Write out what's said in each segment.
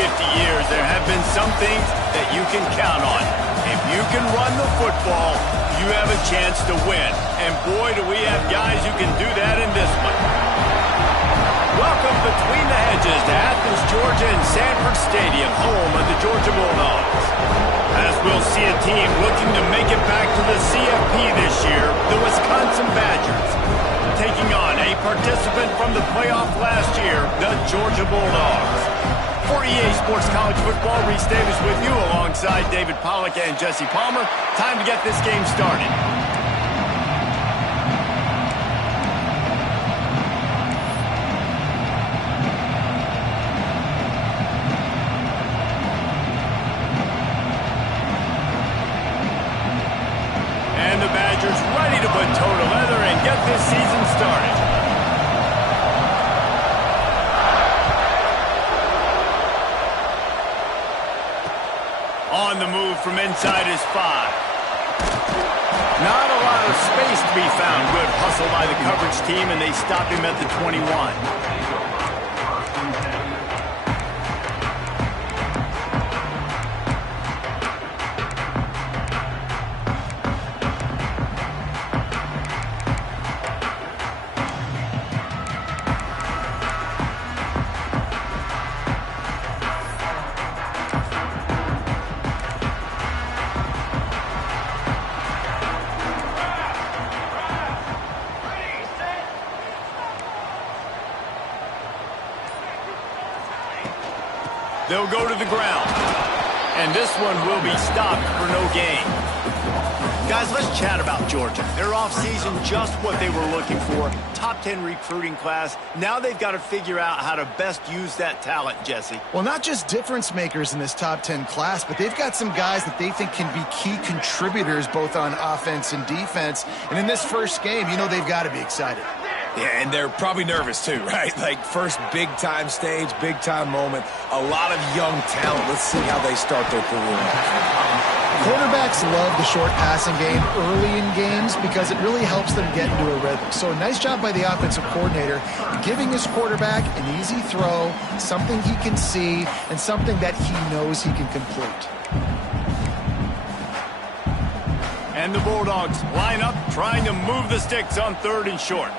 50 years, there have been some things that you can count on. If you can run the football, you have a chance to win. And boy, do we have guys who can do that in this one. Welcome between the hedges to Athens, Georgia and Sanford Stadium, home of the Georgia Bulldogs. As we'll see a team looking to make it back to the CFP this year, the Wisconsin Badgers, taking on a participant from the playoff last year, the Georgia Bulldogs. For EA Sports College Football, Reese Davis with you alongside David Pollack and Jesse Palmer. Time to get this game started. And the Badgers ready to put toe to leather and get this season started. On the move from inside his 5. Not a lot of space to be found. Good hustle by the coverage team, and they stop him at the 21. They'll go to the ground. And this one will be stopped for no gain. Guys, let's chat about Georgia. Their offseason, just what they were looking for. Top 10 recruiting class. Now they've got to figure out how to best use that talent, Jesse. Well, not just difference makers in this top 10 class, but they've got some guys that they think can be key contributors both on offense and defense. And in this first game, you know they've got to be excited. Yeah, and they're probably nervous too, right? Like first big-time stage, big-time moment. A lot of young talent. Let's see how they start their career. Quarterbacks love the short passing game early in games because it really helps them get into a rhythm. So nice job by the offensive coordinator giving his quarterback an easy throw, something he can see, and something that he knows he can complete. And the Bulldogs line up, trying to move the sticks on 3rd and short.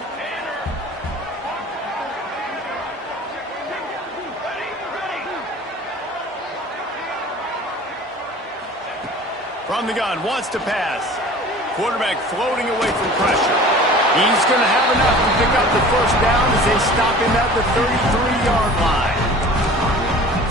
From the gun, wants to pass. Quarterback floating away from pressure. He's going to have enough to pick up the first down as they stop him at the 33-yard line.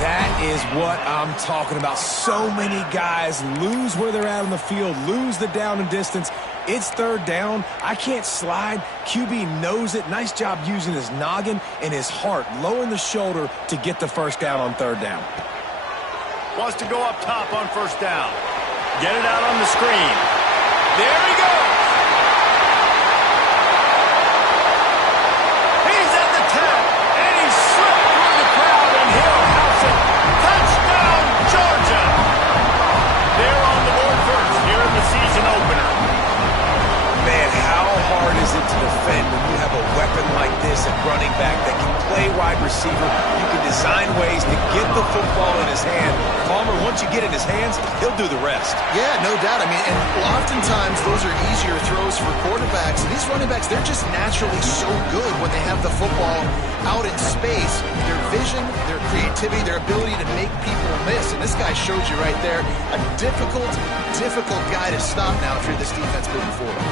That is what I'm talking about. So many guys lose where they're at on the field, lose the down and distance. It's 3rd down. I can't slide. QB knows it. Nice job using his noggin and his heart, lowering the shoulder to get the first down on 3rd down. Wants to go up top on 1st down. Get it out on the screen. There he goes. He's at the 10, and he slipped through the crowd, and he'll house it. Touchdown, Georgia. They're on the board first here in the season opener. Man, how hard is it to defend when you have a weapon like this at running back that can play wide receiver? You can design ways to get the football in his hand. Palmer, once you get it in his hands, he'll do the rest. Yeah, no doubt. I mean, and oftentimes those are easier throws for quarterbacks. And these running backs, they're just naturally so good when they have the football out in space. Their vision, their creativity, their ability to make people miss. And this guy showed you right there a difficult guy to stop now if you're this defense moving forward.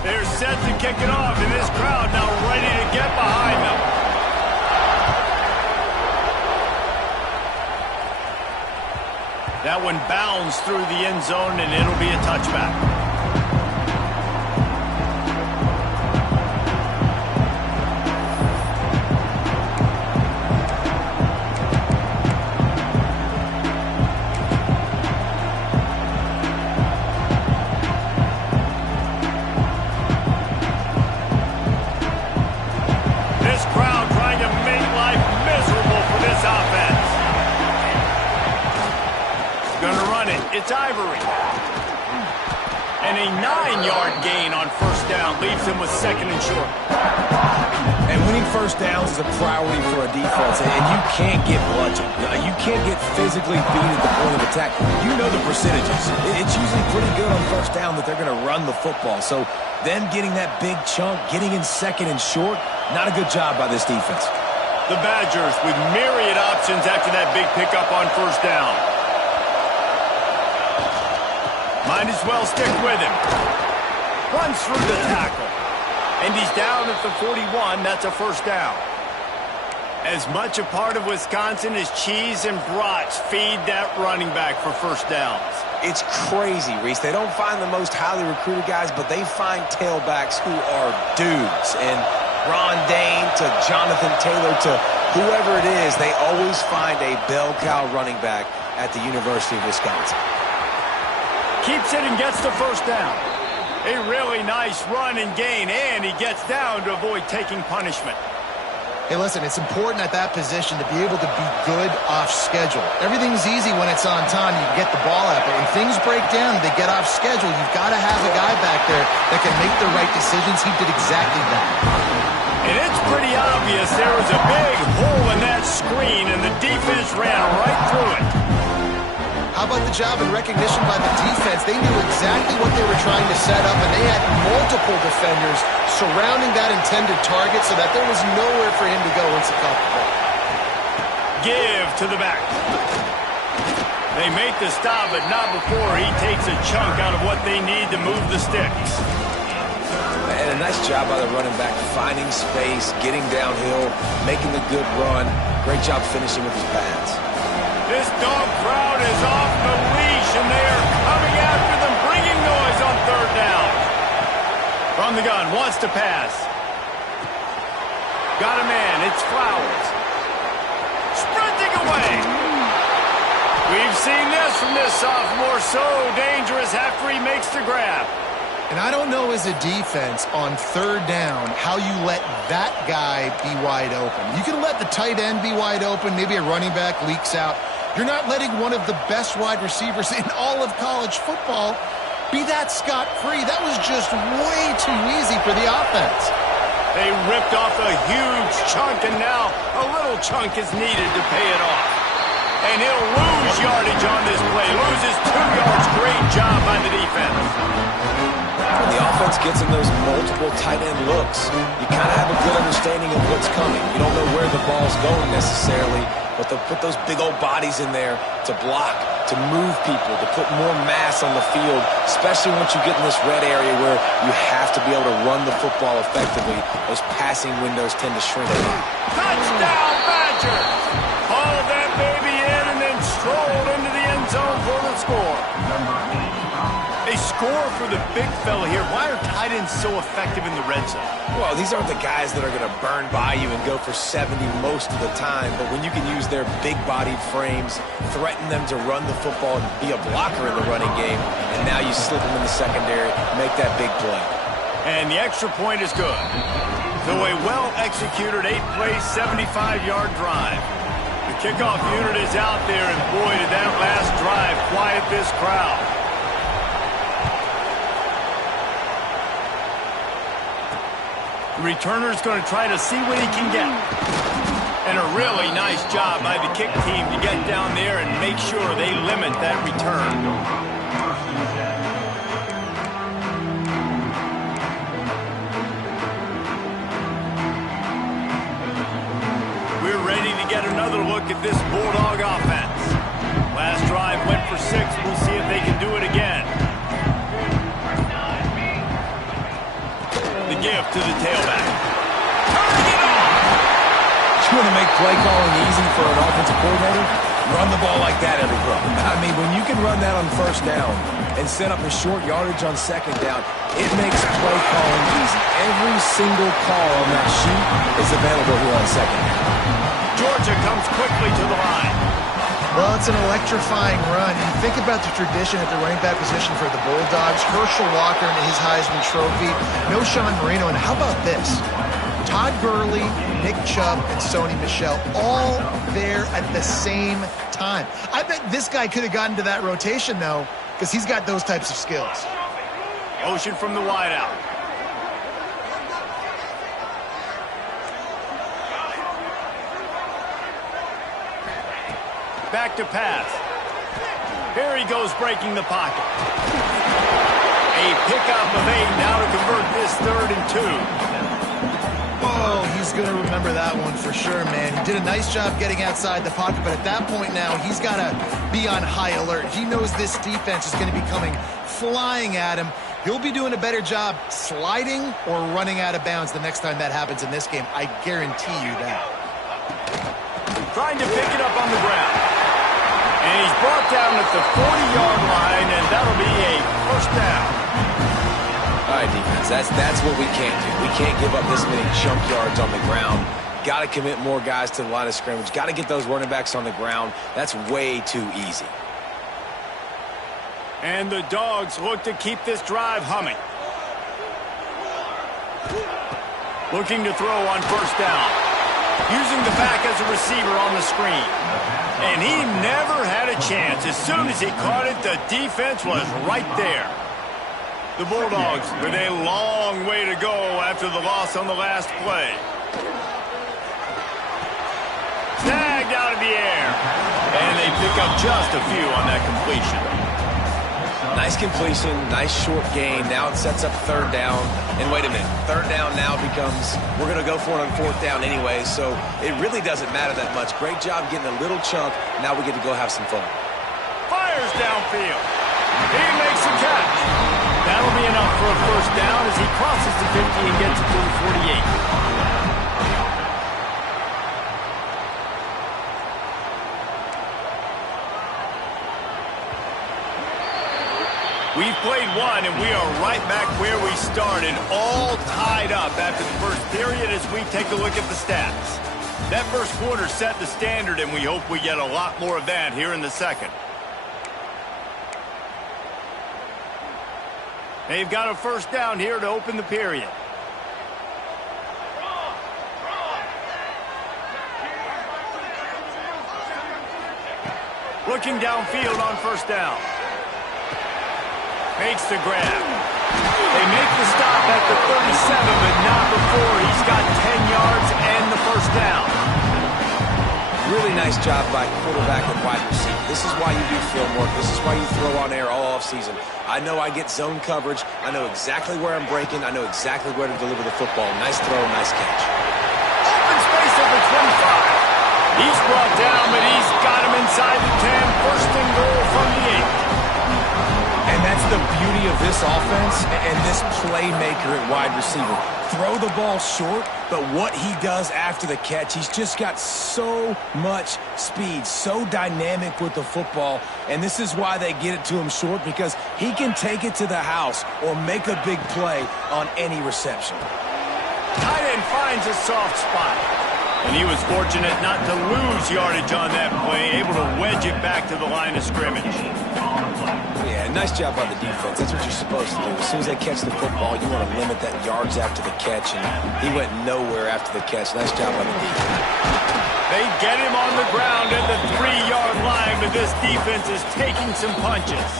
They're set to kick it off, and this crowd now ready to get behind them. That one bounds through the end zone, and it'll be a touchback. It's Ivory. And a 9-yard gain on 1st down leaves him with 2nd and short. And winning first downs is a priority for a defense, and you can't get bludgeoned. You can't get physically beat at the point of attack. You know the percentages. It's usually pretty good on first down that they're going to run the football. So them getting that big chunk, getting in second and short, not a good job by this defense. The Badgers with myriad options after that big pickup on first down. Might as well stick with him. Runs through the tackle. And he's down at the 41. That's a first down. As much a part of Wisconsin as cheese and brats feed that running back for first downs. It's crazy, Reese. They don't find the most highly recruited guys, but they find tailbacks who are dudes. And Ron Dane to Jonathan Taylor to whoever it is, they always find a bell cow running back at the University of Wisconsin. Keeps it and gets the first down. A really nice run and gain, and he gets down to avoid taking punishment. Hey, listen, it's important at that position to be able to be good off schedule. Everything's easy when it's on time. You can get the ball out, but when things break down, they get off schedule. You've got to have a guy back there that can make the right decisions. He did exactly that. And it's pretty obvious there was a big hole in that screen, and the defense ran right through it. How about the job and recognition by the defense? They knew exactly what they were trying to set up, and they had multiple defenders surrounding that intended target so that there was nowhere for him to go once he caught the ball. Give to the back. They make the stop, but not before he takes a chunk out of what they need to move the sticks. And a nice job by the running back, finding space, getting downhill, making the good run. Great job finishing with his pads. This dog crowd is off the leash, and they are coming after them, bringing noise on third down. From the gun, wants to pass. Got a man, it's Flowers. Sprinting away. We've seen this from this sophomore, so dangerous after he makes the grab. And I don't know as a defense on third down how you let that guy be wide open. You can let the tight end be wide open, maybe a running back leaks out. You're not letting one of the best wide receivers in all of college football be that scot-free. That was just way too easy for the offense. They ripped off a huge chunk, and now a little chunk is needed to pay it off. And he'll lose yardage on this play. Loses 2 yards. Great job by the defense. When the offense gets in those multiple tight end looks, you kind of have a good understanding of what's coming. You don't know where the ball's going necessarily, but they'll put those big old bodies in there to block, to move people, to put more mass on the field, especially once you get in this red area where you have to be able to run the football effectively. Those passing windows tend to shrink a lot. Touchdown, Badgers! Hauled that baby in and then strolled into the end zone for the score. They score for the big fella here. Why are tight ends so effective in the red zone? Well, these aren't the guys that are going to burn by you and go for 70 most of the time, but when you can use their big-bodied frames, threaten them to run the football and be a blocker in the running game, and now you slip them in the secondary, make that big play. And the extra point is good. So a well-executed 8-play, 75-yard drive. The kickoff unit is out there, and boy, did that last drive quiet this crowd. The returner's going to try to see what he can get. And a really nice job by the kick team to get down there and make sure they limit that return. We're ready to get another look at this Bulldog offense. Last drive went for 6. We'll see if they can do it again. The give to the tailback. Turning it off! You want to make play calling easy for an offensive coordinator? Run the ball like that every play. I mean, when you can run that on first down and set up a short yardage on second down, it makes play calling easy. Every single call on that sheet is available here on second down. Georgia comes quickly to the line. Well, it's an electrifying run. You think about the tradition at the running back position for the Bulldogs. Herschel Walker and his Heisman Trophy. No Sean Marino. And how about this? Todd Gurley, Nick Chubb, and Sony Michel all there at the same time. I bet this guy could have gotten to that rotation, though, because he's got those types of skills. Motion from the wideout. Back to pass. Here he goes breaking the pocket. A pickup of 8 now to convert this 3rd and 2. Oh, he's going to remember that one for sure, man. He did a nice job getting outside the pocket, but at that point now, he's got to be on high alert. He knows this defense is going to be coming flying at him. He'll be doing a better job sliding or running out of bounds the next time that happens in this game. I guarantee you that. Trying to pick it up on the ground. And he's brought down at the 40-yard line, and that'll be a first down. All right, defense, that's what we can't do. We can't give up this many chunk yards on the ground. Got to commit more guys to the line of scrimmage. Got to get those running backs on the ground. That's way too easy. And the Dogs look to keep this drive humming. Looking to throw on first down. Using the back as a receiver on the screen. And he never had a chance. As soon as he caught it, the defense was right there. The Bulldogs with a long way to go after the loss on the last play. Snagged out of the air. And they pick up just a few on that completion. Nice completion, nice short gain. Now it sets up 3rd down. And wait a minute, 3rd down now becomes, we're going to go for it on 4th down anyway, so it really doesn't matter that much. Great job getting a little chunk. Now we get to go have some fun. Fires downfield. He makes a catch. That'll be enough for a first down as he crosses the 50 and gets it to the 48. We've played one, and we are right back where we started, all tied up after the first period as we take a look at the stats. That first quarter set the standard, and we hope we get a lot more of that here in the second. They've got a first down here to open the period. Looking downfield on first down. Makes the grab. They make the stop at the 37, but not before he's got 10 yards and the first down. Really nice job by quarterback and wide receiver. This is why you do film work. This is why you throw on air all offseason. I know I get zone coverage. I know exactly where I'm breaking. I know exactly where to deliver the football. Nice throw, nice catch. Open space at the 25. He's brought down, but he's got him inside the 10. First and goal from the 8. And that's the beauty of this offense and this playmaker at wide receiver. Throw the ball short, but what he does after the catch, he's just got so much speed, so dynamic with the football, and this is why they get it to him short, because he can take it to the house or make a big play on any reception. Tight end finds a soft spot, and he was fortunate not to lose yardage on that play, able to wedge it back to the line of scrimmage. Yeah, nice job by the defense. That's what you're supposed to do. As soon as they catch the football, you want to limit that yards after the catch, and he went nowhere after the catch. Nice job by the defense. They get him on the ground at the 3-yard line, but this defense is taking some punches.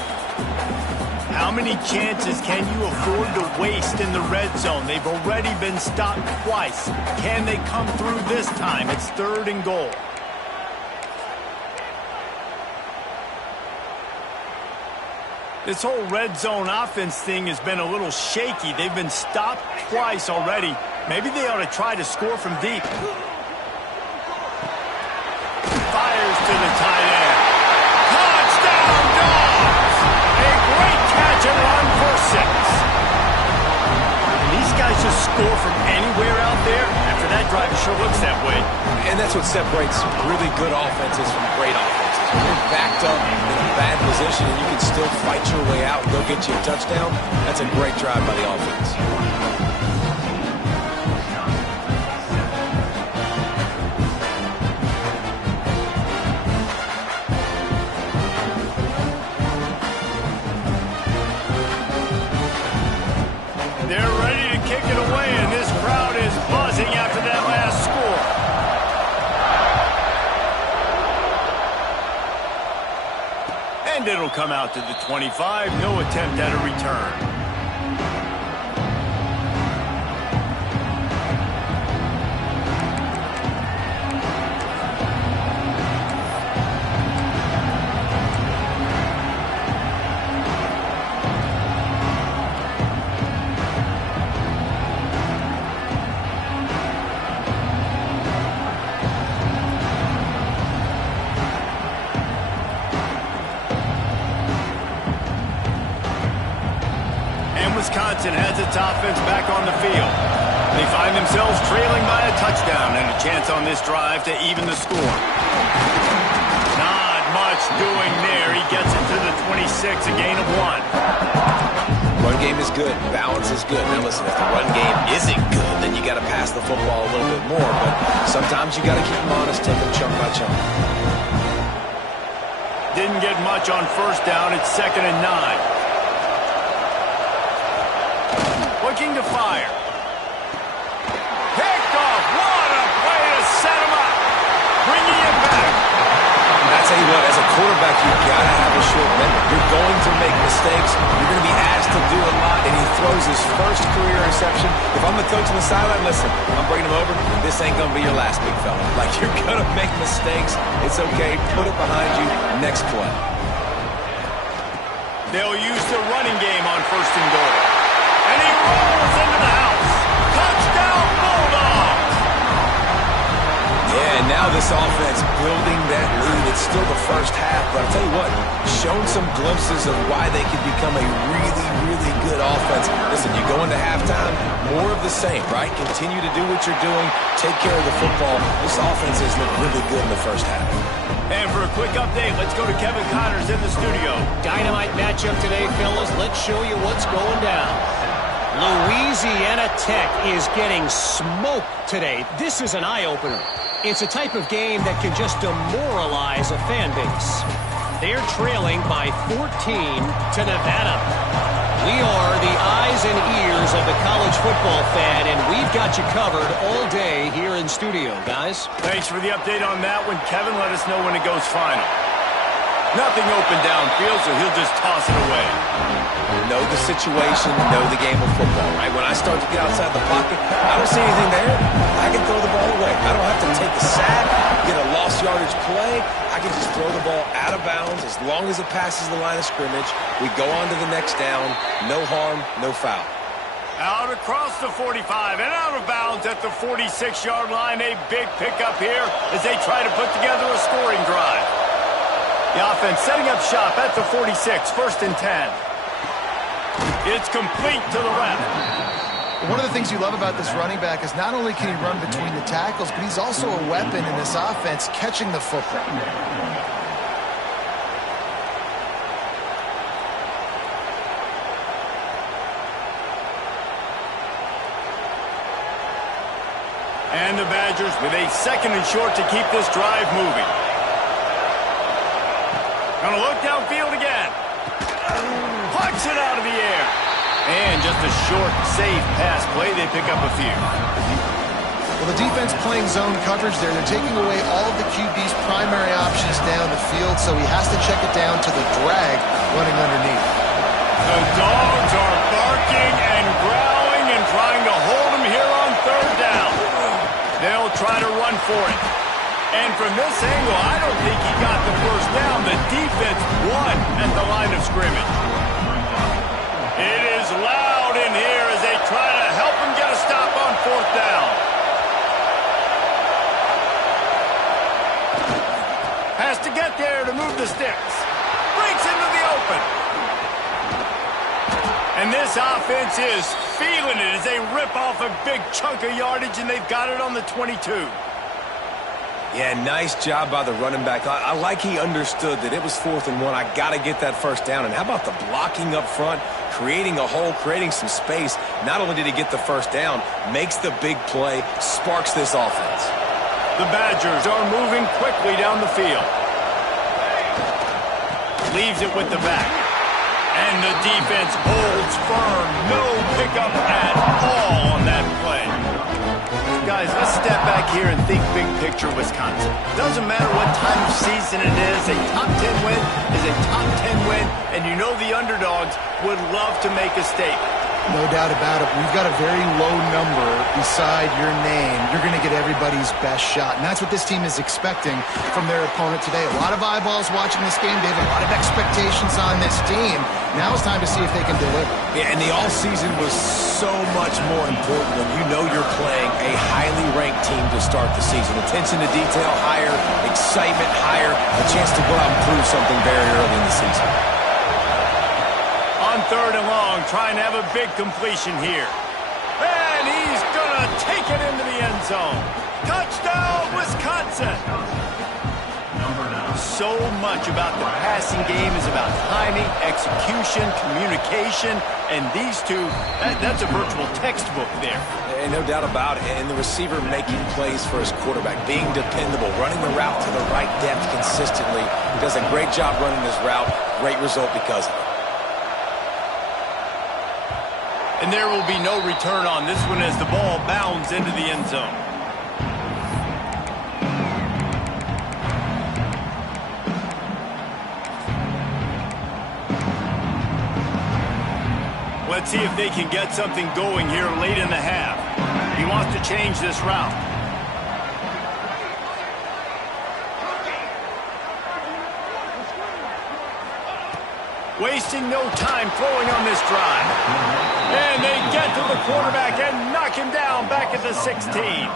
How many chances can you afford to waste in the red zone? They've already been stopped twice. Can they come through this time? It's 3rd and goal. This whole red zone offense thing has been a little shaky. They've been stopped twice already. Maybe they ought to try to score from deep. Fires to the tight end. Touchdown, Dogs! A great catch and run for 6. And these guys just score from anywhere out there. After that drive, it sure looks that way. And that's what separates really good offenses from great offenses. When you're backed up in a bad position and you can still fight your way out and go get you a touchdown, that's a great drive by the offense. They're ready to kick it away, and this crowd is buzzing after that last score. And it'll come out to the 25. No attempt at a return. Wisconsin has its offense back on the field. They find themselves trailing by a touchdown and a chance on this drive to even the score. Not much doing there. He gets it to the 26, a gain of 1. Run game is good. Balance is good. Now listen, if the run game isn't good, then you got to pass the football a little bit more. But sometimes you got to keep them honest, take them chunk by chunk. Didn't get much on first down. It's 2nd and 9. Looking to fire. Picked off. What a play to set him up. Bringing it back. I tell you what, as a quarterback, you've got to have a short memory. You're going to make mistakes. You're going to be asked to do a lot, and he throws his first career interception. If I'm the coach on the sideline, listen, I'm bringing him over. This ain't going to be your last, big fella. Like, you're going to make mistakes. It's okay. Put it behind you. Next play. They'll use the running game on 1st and goal. And he rolls into the house. Touchdown, Bulldogs! Yeah, and now this offense building that lead. It's still the first half, but I'll tell you what, shown some glimpses of why they could become a really, really good offense. Listen, you go into halftime, more of the same, right? Continue to do what you're doing, take care of the football. This offense has looked really good in the first half. And for a quick update, let's go to Kevin Connors in the studio. Dynamite matchup today, fellas. Let's show you what's going down. Louisiana Tech is getting smoked today. This is an eye-opener. It's a type of game that can just demoralize a fan base. They're trailing by 14 to Nevada. We are the eyes and ears of the college football fan, and we've got you covered all day here in studio, guys. Thanks for the update on that one, Kevin. Let us know when it goes final. Nothing open downfield, so he'll just toss it away. Know the situation, know the game of football, right? When I start to get outside the pocket, I don't see anything there. I can throw the ball away. I don't have to take a sack, get a lost yardage play. I can just throw the ball out of bounds as long as it passes the line of scrimmage. We go on to the next down. No harm, no foul. Out across the 45 and out of bounds at the 46-yard line. A big pickup here as they try to put together a scoring drive. The offense setting up shop at the 46, 1st and 10. It's complete to the left. One of the things you love about this running back is not only can he run between the tackles, but he's also a weapon in this offense catching the football. And the Badgers with a 2nd and short to keep this drive moving. Gonna look downfield again. Plucks it out of the air. And just a short, safe pass play. They pick up a few. Well, the defense playing zone coverage there. They're taking away all of the QB's primary options down the field, so he has to check it down to the drag running underneath. The Dogs are barking and growling and trying to hold him here on 3rd down. They'll try to run for it. And from this angle, I don't think he got the first down. The defense won at the line of scrimmage. It is loud in here as they try to help him get a stop on 4th down. Has to get there to move the sticks. Breaks into the open. And this offense is feeling it as they rip off a big chunk of yardage, and they've got it on the 22. Yeah, nice job by the running back. I like he understood that it was 4th and 1. I got to get that first down. And how about the blocking up front, creating a hole, creating some space. Not only did he get the first down, makes the big play, sparks this offense. The Badgers are moving quickly down the field. Leaves it with the back. And the defense holds firm. No pickup at all on that play. Guys, let's step back here and think big picture Wisconsin. Doesn't matter what time of season it is, a top 10 win is a top 10 win, and you know the underdogs would love to make a statement. No doubt about it. We've got a very low number beside your name. You're going to get everybody's best shot, and that's what this team is expecting from their opponent today. A lot of eyeballs watching this game. They have a lot of expectations on this team. Now it's time to see if they can deliver. Yeah, and the all-season was so much more important when you know you're playing a highly ranked team to start the season. Attention to detail higher, excitement higher, a chance to go out and prove something very early in the season. On 3rd and long, trying to have a big completion here. And he's going to take it into the end zone. Touchdown, Wisconsin! So much about the passing game is about timing, execution, communication, and these two, that's a virtual textbook there. And no doubt about it. And the receiver making plays for his quarterback, being dependable, running the route to the right depth consistently. He does a great job running his route. Great result because of it. And there will be no return on this one as the ball bounds into the end zone. Let's see if they can get something going here late in the half. He wants to change this route. Wasting no time throwing on this drive. And they get to the quarterback and knock him down back at the 16.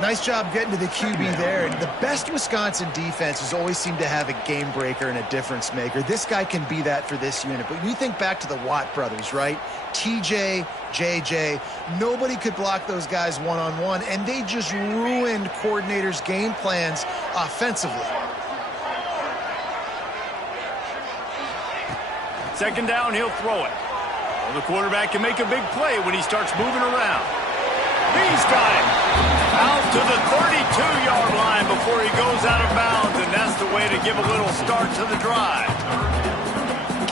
Nice job getting to the QB there. The best Wisconsin defenses always seem to have a game breaker and a difference maker. This guy can be that for this unit. But you think back to the Watt brothers, right? TJ, JJ, nobody could block those guys one-on-one, and they just ruined coordinators' game plans offensively. Second down, he'll throw it. Well, the quarterback can make a big play when he starts moving around. He's got it. Out to the 32-yard line before he goes out of bounds, and that's the way to give a little start to the drive.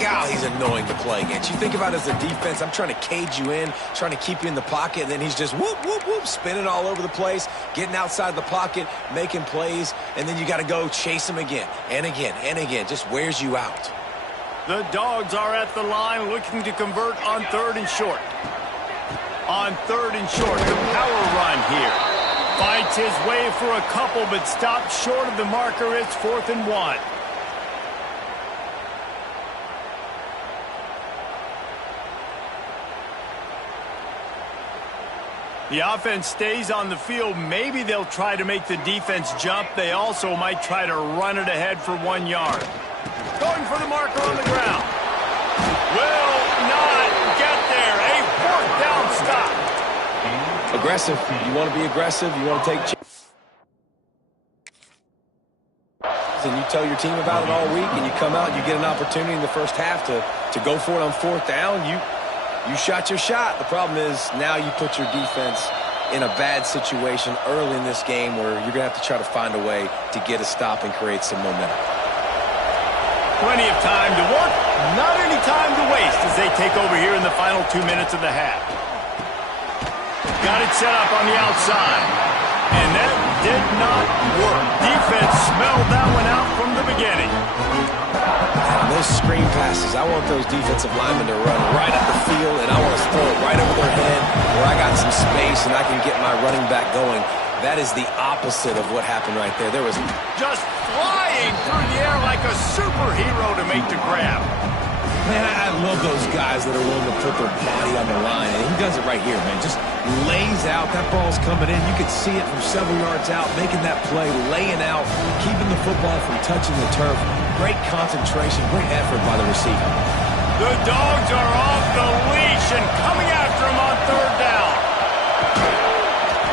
God, he's annoying to play against. You think about it as a defense, I'm trying to cage you in, trying to keep you in the pocket, and then he's just whoop, whoop, whoop, spinning all over the place, getting outside the pocket, making plays, and then you got to go chase him again and again and again. Just wears you out. The Dogs are at the line looking to convert on 3rd and short. On 3rd and short, the power run here. Fights his way for a couple, but stops short of the marker. It's 4th and 1. The offense stays on the field. Maybe they'll try to make the defense jump. They also might try to run it ahead for 1 yard. Going for the marker on the ground. Will not get there. A 4th down stop. Aggressive. You want to be aggressive. You want to take chances. And you tell your team about it all week, and you come out and you get an opportunity in the first half to go for it on 4th down. You shot your shot. The problem is now you put your defense in a bad situation early in this game where you're going to have to try to find a way to get a stop and create some momentum. Plenty of time to work, not any time to waste as they take over here in the final 2 minutes of the half. Got it set up on the outside, and that did not work. Defense smelled that one out from the beginning. And those screen passes, I want those defensive linemen to run right up the field, and I want to throw it right over their head where I got some space and I can get my running back going. That is the opposite of what happened right there. There was just flying through the air like a superhero to make the grab. Man, I love those guys that are willing to put their body on the line, and he does it right here, man. Just lays out. That ball's coming in. You can see it from several yards out, making that play, laying out, keeping the football from touching the turf. Great concentration, great effort by the receiver. The Dogs are off the leash and coming after him on 3rd down.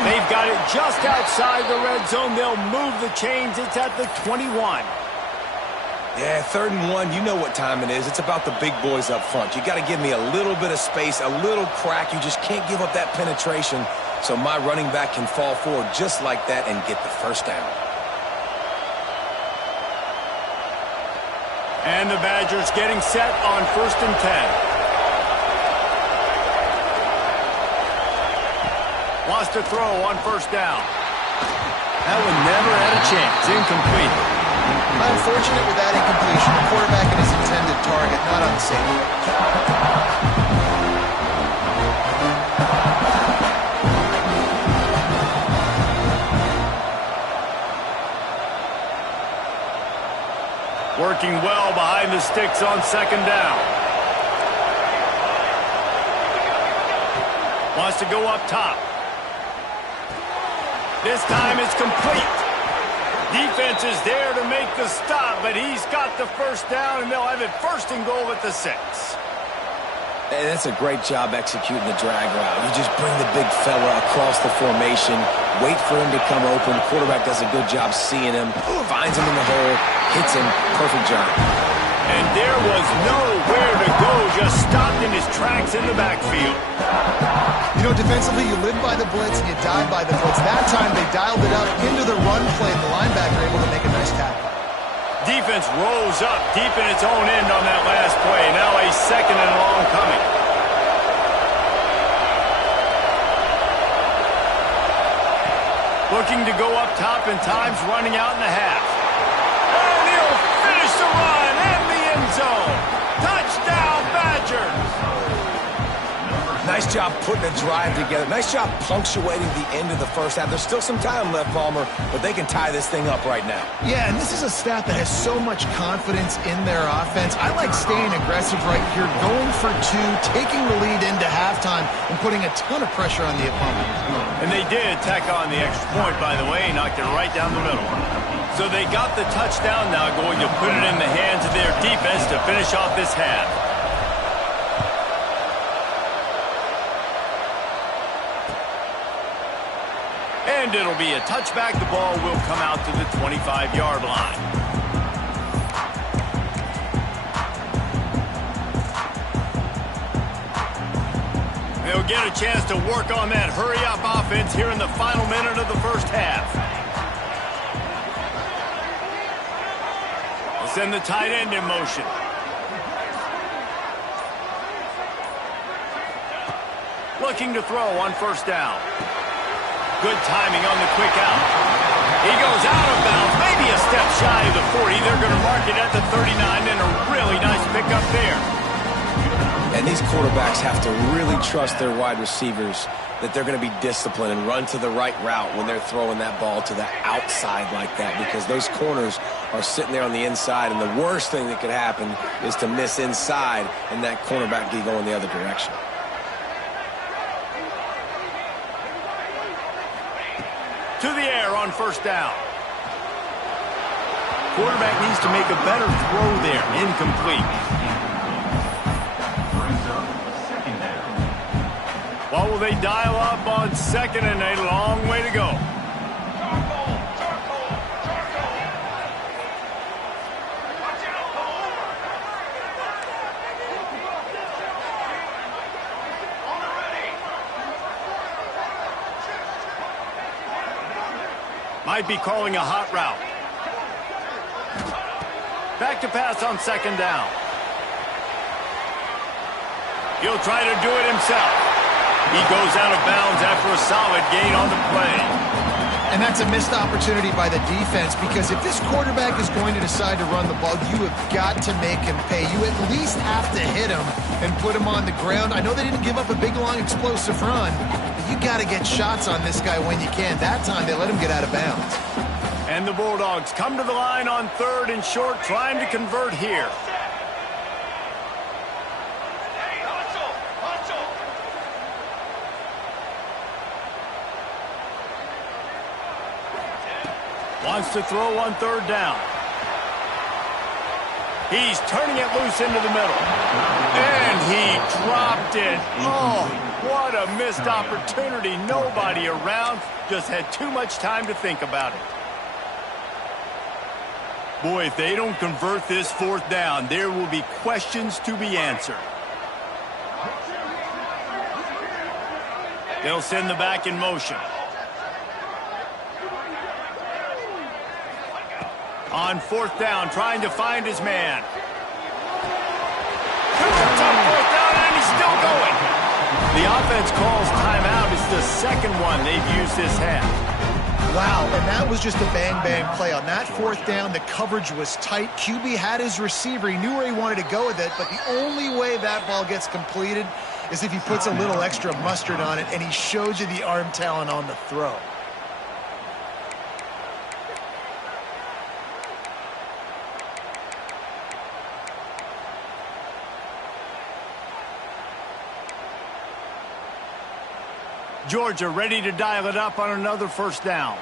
They've got it just outside the red zone. They'll move the chains. It's at the 21. Yeah, 3rd and 1, you know what time it is. It's about the big boys up front. You got to give me a little bit of space, a little crack. You just can't give up that penetration so my running back can fall forward just like that and get the 1st down. And the Badgers getting set on 1st and 10. Wants to throw on 1st down. That one never had a chance. Incomplete. Unfortunate with that incompletion. The quarterback and his intended target not on the same page. Working well behind the sticks on 2nd down. Wants to go up top. This time it's complete. Defense is there to make the stop, but he's got the 1st down, and they'll have it 1st and goal at the 6. And that's a great job executing the drag route. You just bring the big fella across the formation, wait for him to come open. Quarterback does a good job seeing him, finds him in the hole, hits him. Perfect job. And there was nowhere to go, just stopped in his tracks in the backfield. You know, defensively, you live by the blitz and you die by the blitz. That time, they dialed it up into the run play. The linebacker able to make a nice tackle. Defense rose up deep in its own end on that last play. Now a second and long coming. Looking to go up top, and time's running out in the half. And he'll finish the run in the end zone. Touchdown, Badgers. Nice job putting a drive together. Nice job punctuating the end of the first half. There's still some time left, Palmer, but they can tie this thing up right now. Yeah, and this is a staff that has so much confidence in their offense. I like staying aggressive right here, going for two, taking the lead into halftime, and putting a ton of pressure on the opponent. And they did tack on the extra point, by the way, knocked it right down the middle. So they got the touchdown, now going to put it in the hands of their defense to finish off this half. And it'll be a touchback. The ball will come out to the 25-yard line. They'll get a chance to work on that hurry-up offense here in the final minute of the first half. They'll send the tight end in motion. Looking to throw on first down. Good timing on the quick out. He goes out of bounds, maybe a step shy of the 40. They're going to mark it at the 39, and a really nice pickup there. And these quarterbacks have to really trust their wide receivers that they're going to be disciplined and run to the right route when they're throwing that ball to the outside like that, because those corners are sitting there on the inside, and the worst thing that could happen is to miss inside and that cornerback be going the other direction. To the air on first down. Quarterback needs to make a better throw there. Incomplete. What will they dial up on second, and a long way to go? Might be calling a hot route. Back to pass on second down. He'll try to do it himself. He goes out of bounds after a solid gain on the play. And that's a missed opportunity by the defense, because if this quarterback is going to decide to run the ball, you have got to make him pay. You at least have to hit him and put him on the ground. I know they didn't give up a big, long, explosive run, but you got to get shots on this guy when you can. That time, they let him get out of bounds. And the Bulldogs come to the line on third and short, trying to convert here. Wants to throw on third down. He's turning it loose into the middle. And he dropped it. Oh, what a missed opportunity. Nobody around. Just had too much time to think about it. Boy, if they don't convert this fourth down, there will be questions to be answered. They'll send the back in motion. On fourth down, trying to find his man. Tough fourth down, and he's still going. The offense calls timeout. It's the second one they've used this half. Wow, and that was just a bang-bang play. On that fourth down, the coverage was tight. QB had his receiver. He knew where he wanted to go with it, but the only way that ball gets completed is if he puts a little extra mustard on it, and he shows you the arm talent on the throw. Georgia ready to dial it up on another first down.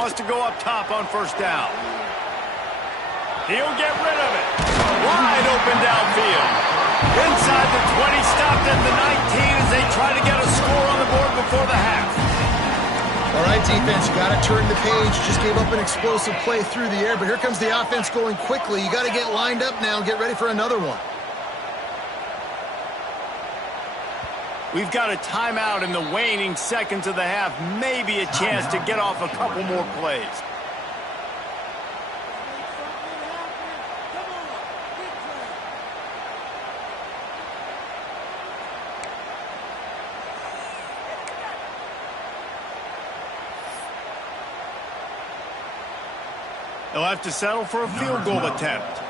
wants to go up top on first down. He'll get rid of it. Wide open downfield. Inside the 20, stopped at the 19 as they try to get a score on the board before the half. All right, defense, you got to turn the page. Just gave up an explosive play through the air, but here comes the offense going quickly. You got to get lined up now and get ready for another one. We've got a timeout in the waning seconds of the half. Maybe a chance to get off a couple more plays. They'll have to settle for a field goal attempt.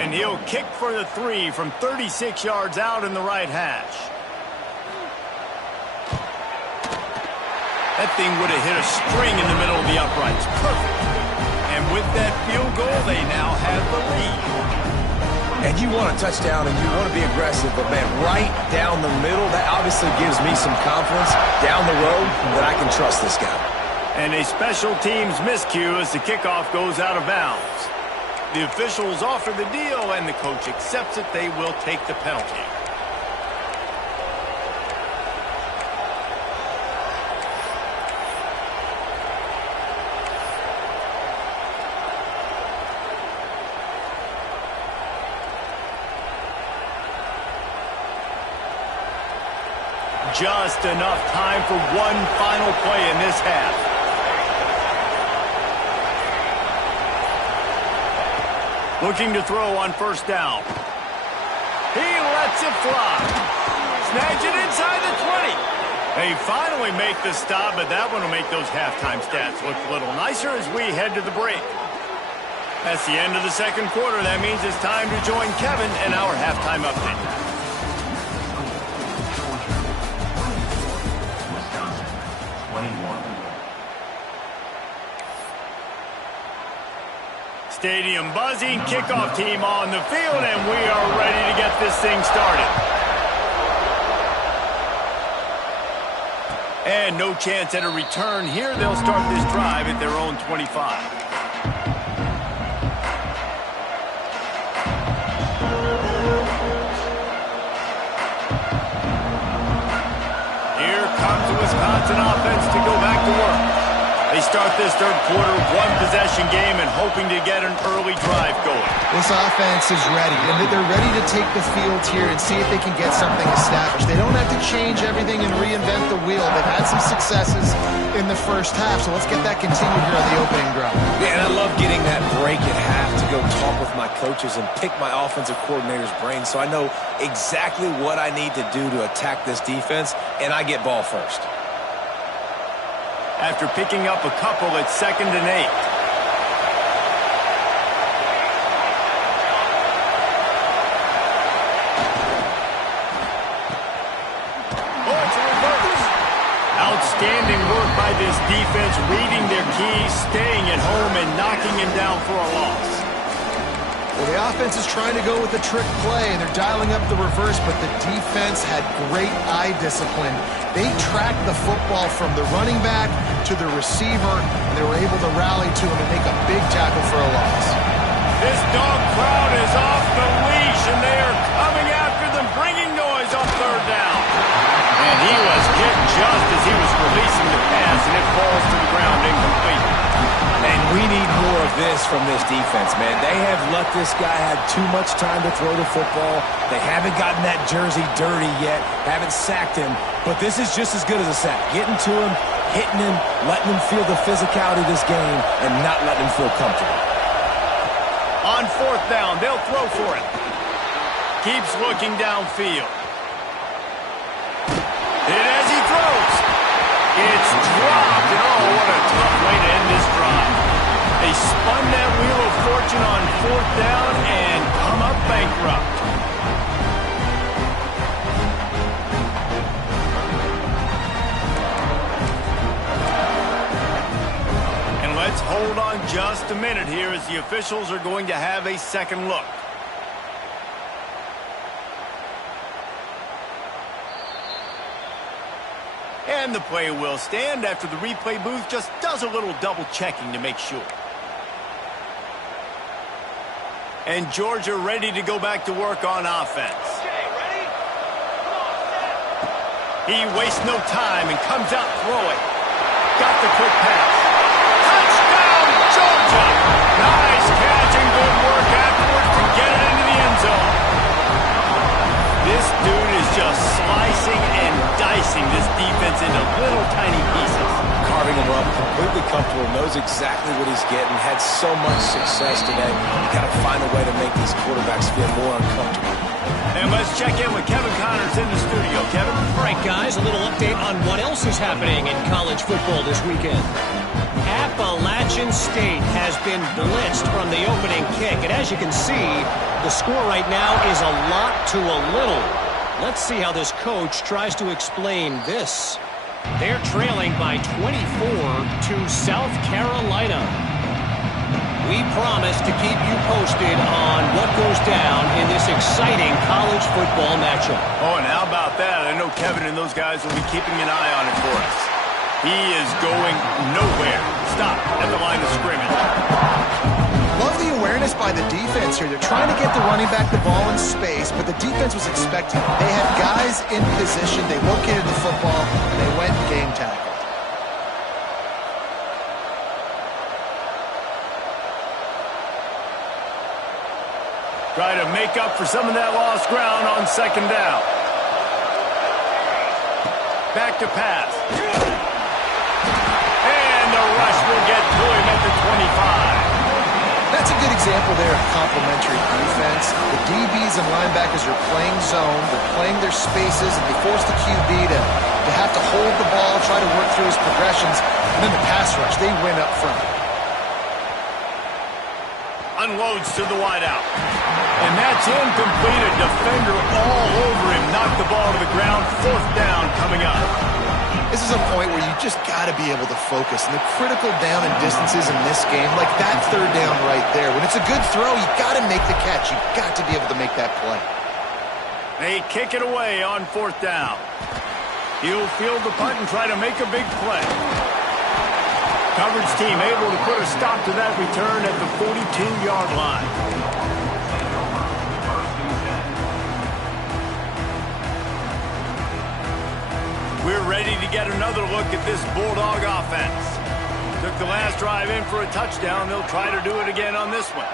And he'll kick for the 3 from 36 yards out in the right hash. That thing would have hit a string in the middle of the uprights. Perfect. And with that field goal, they now have the lead. And you want a touchdown and you want to be aggressive, but, man, right down the middle, that obviously gives me some confidence down the road that I can trust this guy. And a special teams miscue as the kickoff goes out of bounds. The officials offer the deal, and the coach accepts it. They will take the penalty. Just enough time for one final play in this half. Looking to throw on first down. He lets it fly. Snags it inside the 20. They finally make the stop, but that one will make those halftime stats look a little nicer as we head to the break. That's the end of the second quarter. That means it's time to join Kevin in our halftime update. Stadium buzzing, kickoff team on the field, and we are ready to get this thing started. And no chance at a return here. They'll start this drive at their own 25. Here comes the Wisconsin offense to go back to work. They start this third quarter, one-possession game, and hoping to get an early drive going. This offense is ready, and they're ready to take the field here and see if they can get something established. They don't have to change everything and reinvent the wheel. They've had some successes in the first half, so let's get that continued here on the opening drive. Yeah, and I love getting that break at half to go talk with my coaches and pick my offensive coordinator's brain so I know exactly what I need to do to attack this defense, and I get ball first. After picking up a couple, it's 2nd and 8. Oh, it's a reverse. Outstanding work by this defense, reading their keys, staying at home, and knocking him down for a loss. Well, the offense is trying to go with a trick play, and they're dialing up the reverse, but the defense had great eye discipline. They tracked the football from the running back to the receiver, and they were able to rally to him and make a big tackle for a loss. This dog crowd is off the leash, and they are coming after them, bringing noise on third down. And he was hit just as he was releasing the pass, and it falls to the ground incomplete. And we need more of this from this defense, man. They have let this guy have too much time to throw the football. They haven't gotten that jersey dirty yet, haven't sacked him. But this is just as good as a sack. Getting to him, hitting him, letting him feel the physicality of this game, and not letting him feel comfortable. On fourth down, they'll throw for it. Keeps looking downfield. Hit as he throws. It's dropped, and oh, what a tough way to end this drive. They spun that wheel of fortune on fourth down and come up bankrupt. And let's hold on just a minute here as the officials are going to have a second look. And the play will stand after the replay booth just does a little double checking to make sure. And Georgia ready to go back to work on offense. Okay, ready? Come on, set. He wastes no time and comes out throwing. Got the quick pass. Touchdown, Georgia! Nice catch and good work afterwards to get it into the end zone. This dude is just slicing and dicing this defense into little tiny pieces. Carving him up, completely comfortable, knows exactly what he's getting, had so much success today. You got to find a way to make these quarterbacks feel more uncomfortable. And let's check in with Kevin Connors in the studio. Kevin? All right, guys, a little update on what else is happening in college football this weekend. Appalachian State has been blitzed from the opening kick, and as you can see, the score right now is a lot to a little. Let's see how this coach tries to explain this. They're trailing by 24 to South Carolina. We promise to keep you posted on what goes down in this exciting college football matchup. Oh, and how about that? I know Kevin and those guys will be keeping an eye on it for us. He is going nowhere. Stop at the line of scrimmage. Love the awareness by the defense here. They're trying to get the running back the ball in space, but the defense was expecting it. They had guys in position. They located the football, and they went game tackle. Try to make up for some of that lost ground on second down. Back to pass. And the rush will get to him at the 25. That's a good example there of complementary defense. The DBs and linebackers are playing zone. They're playing their spaces, and they force the QB to have to hold the ball, try to work through his progressions. And then the pass rush, they win up front. Unloads to the wideout. And that's incomplete. A defender all over him. Knocked the ball to the ground. Fourth down coming up. This is a point where you just got to be able to focus. And the critical down and distances in this game, like that third down right there. When it's a good throw, you got to make the catch. You got to be able to make that play. They kick it away on fourth down. He'll field the punt and try to make a big play. Coverage team able to put a stop to that return at the 42-yard line. We're ready to get another look at this Bulldog offense. Took the last drive in for a touchdown. They'll try to do it again on this one.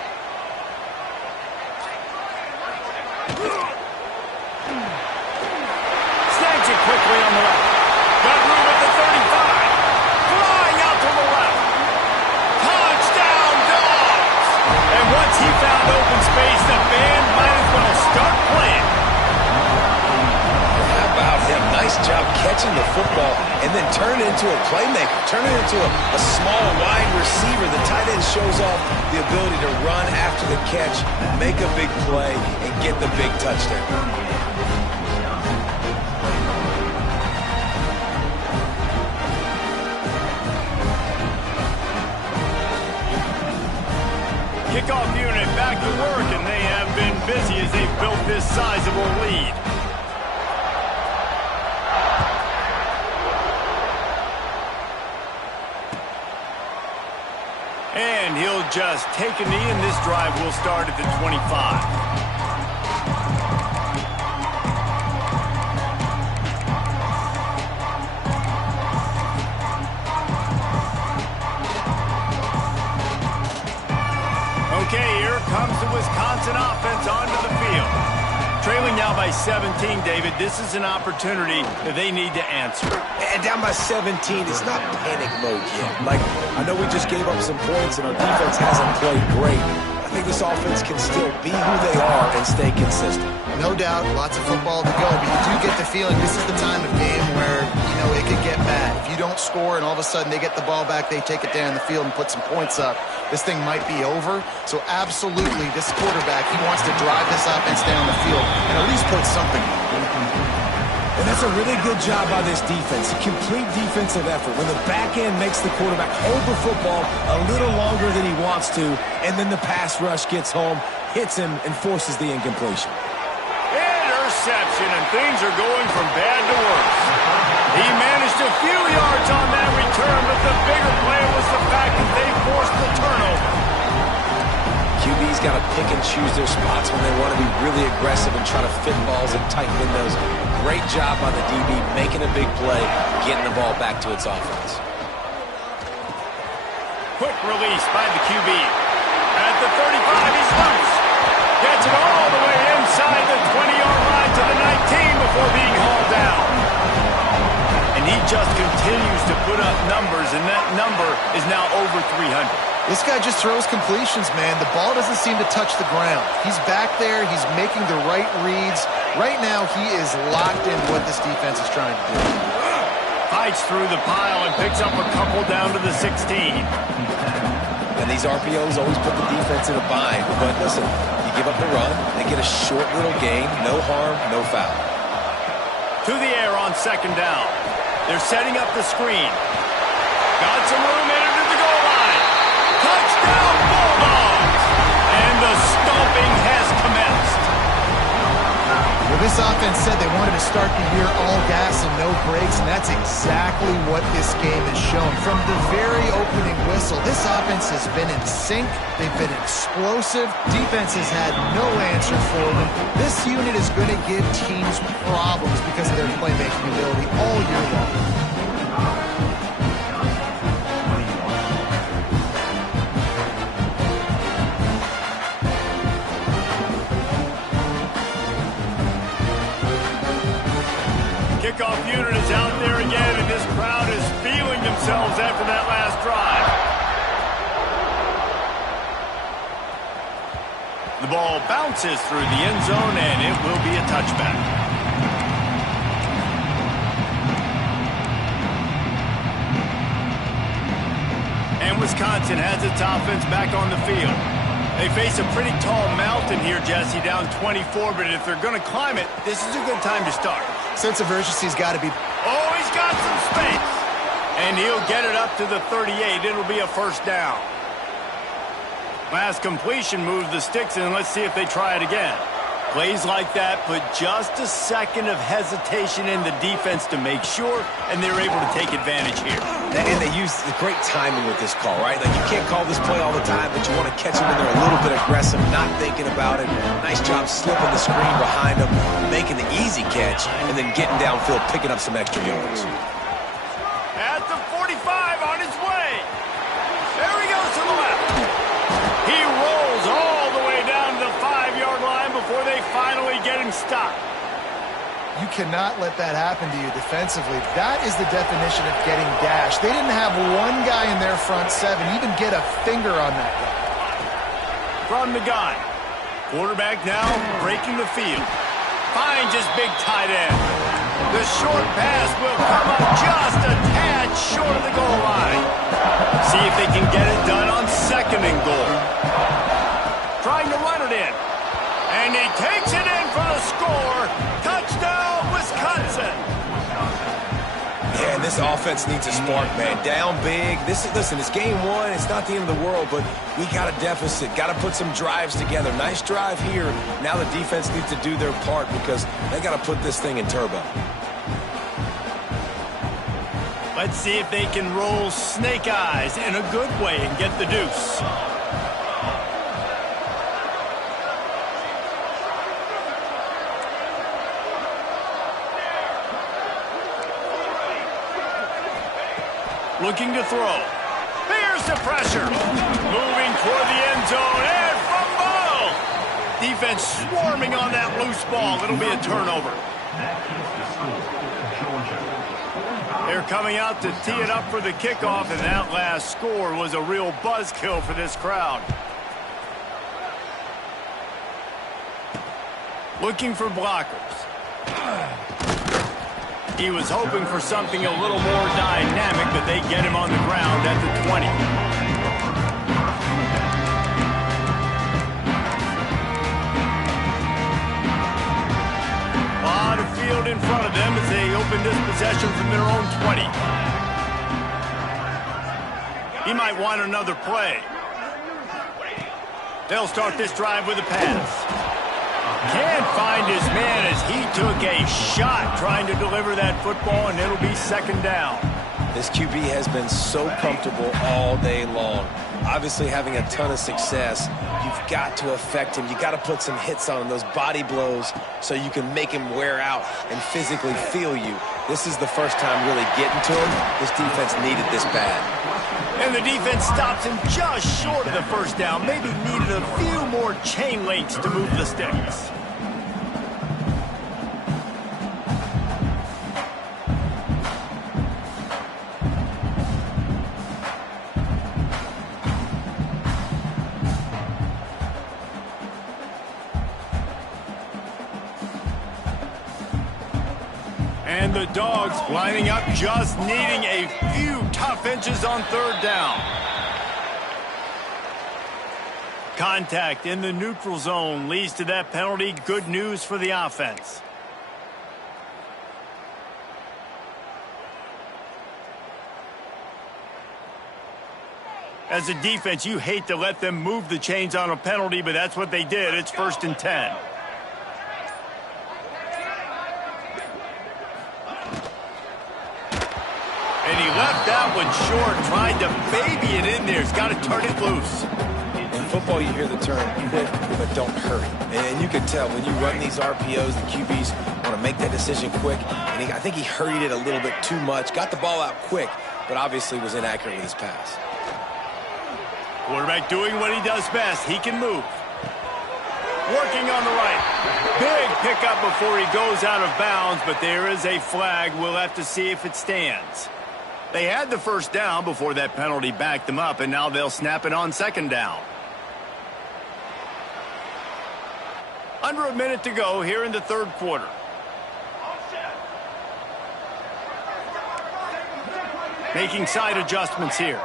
Snags it quickly on the left. Got room at the 35. Flying out to the left. Touchdown, Dogs! And once he found open space, the band might as well start playing. How about him? Nice job catching the football and then turn it into a playmaker. Turn it into a small wide receiver. The tight end shows off the ability to run after the catch, make a big play, and get the big touchdown. Kickoff unit back to work, and they have been busy as they've built this sizable lead. And he'll just take a knee, and this drive will start at the 25. Okay, here comes the Wisconsin offense onto the field. Trailing now by 17, David. This is an opportunity that they need to answer. And down by 17, it's not panic mode yet. Like, I know we just gave up some points and our defense hasn't played great. I think this offense can still be who they are and stay consistent. No doubt, lots of football to go, but you do get the feeling this is the time of game where, it could get bad. If you don't score and all of a sudden they get the ball back, they take it down the field and put some points up, this thing might be over. So absolutely, this quarterback, he wants to drive this offense down the field and at least put something on. And that's a really good job by this defense. Complete defensive effort. When the back end makes the quarterback hold the football a little longer than he wants to, and then the pass rush gets home, hits him, and forces the incompletion. interception, and things are going from bad to worse. He managed a few yards on that return, but the bigger play was the fact that they forced the turnover. QB's got to pick and choose their spots when they want to be really aggressive and try to fit balls in tight windows. Great job by the DB making a big play, getting the ball back to its offense. Quick release by the QB. At the 35, he's loose. Gets it all the way inside the 20-yard line to the 19 before being hauled down. And he just continues to put up numbers, and that number is now over 300. This guy just throws completions, man. The ball doesn't seem to touch the ground. He's back there. He's making the right reads. Right now, he is locked in what this defense is trying to do. Fights through the pile and picks up a couple down to the 16. And these RPOs always put the defense in a bind. But listen, you give up the run, they get a short little gain, no harm, no foul. To the air on second down. They're setting up the screen. Got some room in to the goal line. Touchdown Bulldogs! And the stomping has commenced. Well, this offense said they wanted to start the year all gas and no brakes, and that's exactly what this game has shown. From the very opening whistle, this offense has been in sync. They've been explosive. Defense has had no answer for them. This unit is going to give teams problems because of their playmaking ability all year long. Kickoff unit is out there again, and this crowd is feeling themselves after that last drive. The ball bounces through the end zone, and it will be a touchback. And Wisconsin has its offense back on the field. They face a pretty tall mountain here, Jesse, down 24, but if they're going to climb it, this is a good time to start. Sense of urgency's got to be... Oh, he's got some space. And he'll get it up to the 38. It'll be a first down. Last completion moves the sticks in. Let's see if they try it again. Plays like that put just a second of hesitation in the defense to make sure, and they're able to take advantage here. And they use the great timing with this call, right? Like, you can't call this play all the time, but you want to catch them when they're a little bit aggressive, not thinking about it. Nice job slipping the screen behind them, making the easy catch, and then getting downfield, picking up some extra yards. At the 45, on his way. There he goes to the left. He rolls all the way down to the 5-yard line before they finally get him stopped. You cannot let that happen to you defensively. That is the definition of getting gashed. They didn't have one guy in their front seven even get a finger on that guy. From the gun. Quarterback now breaking the field. Finds his big tight end. The short pass will come up just a tad short of the goal line. See if they can get it done on second and goal. Trying to run it in. And he takes it in for the score. Touchdown, Wisconsin. Yeah, and this offense needs a spark, man. Down big. Listen, it's game one. It's not the end of the world, but we got a deficit. Got to put some drives together. Nice drive here. Now the defense needs to do their part because they got to put this thing in turbo. Let's see if they can roll snake eyes in a good way and get the deuce. Looking to throw. There's the pressure. Moving toward the end zone and fumble. Defense swarming on that loose ball. It'll be a turnover. They're coming out to tee it up for the kickoff, and that last score was a real buzzkill for this crowd. Looking for blockers. He was hoping for something a little more dynamic, but they get him on the ground at the 20. A lot of field in front of them as they open this possession from their own 20. He might want another play. They'll start this drive with a pass. Can't find his man as he took a shot trying to deliver that football, and it'll be second down. This QB has been so comfortable all day long. Obviously having a ton of success. You've got to affect him. You've got to put some hits on him, those body blows, so you can make him wear out and physically feel you. This is the first time really getting to him. This defense needed this bad. And the defense stops him just short of the first down. Maybe needed a few more chain links to move the sticks. And the Dogs lining up, just needing a few tough inches on third down. Contact in the neutral zone leads to that penalty. Good news for the offense. As a defense, you hate to let them move the chains on a penalty, but that's what they did. It's 1st and 10. And he left that one short, tried to baby it in there. He's got to turn it loose. In football, you hear the term quick, but don't hurry. And you can tell when you run these RPOs, the QBs want to make that decision quick. And I think he hurried it a little bit too much. Got the ball out quick, but obviously was inaccurate with his pass. Quarterback doing what he does best. He can move. Working on the right. Big pickup before he goes out of bounds, but there is a flag. We'll have to see if it stands. They had the first down before that penalty backed them up, and now they'll snap it on second down. Under a minute to go here in the third quarter. Making side adjustments here.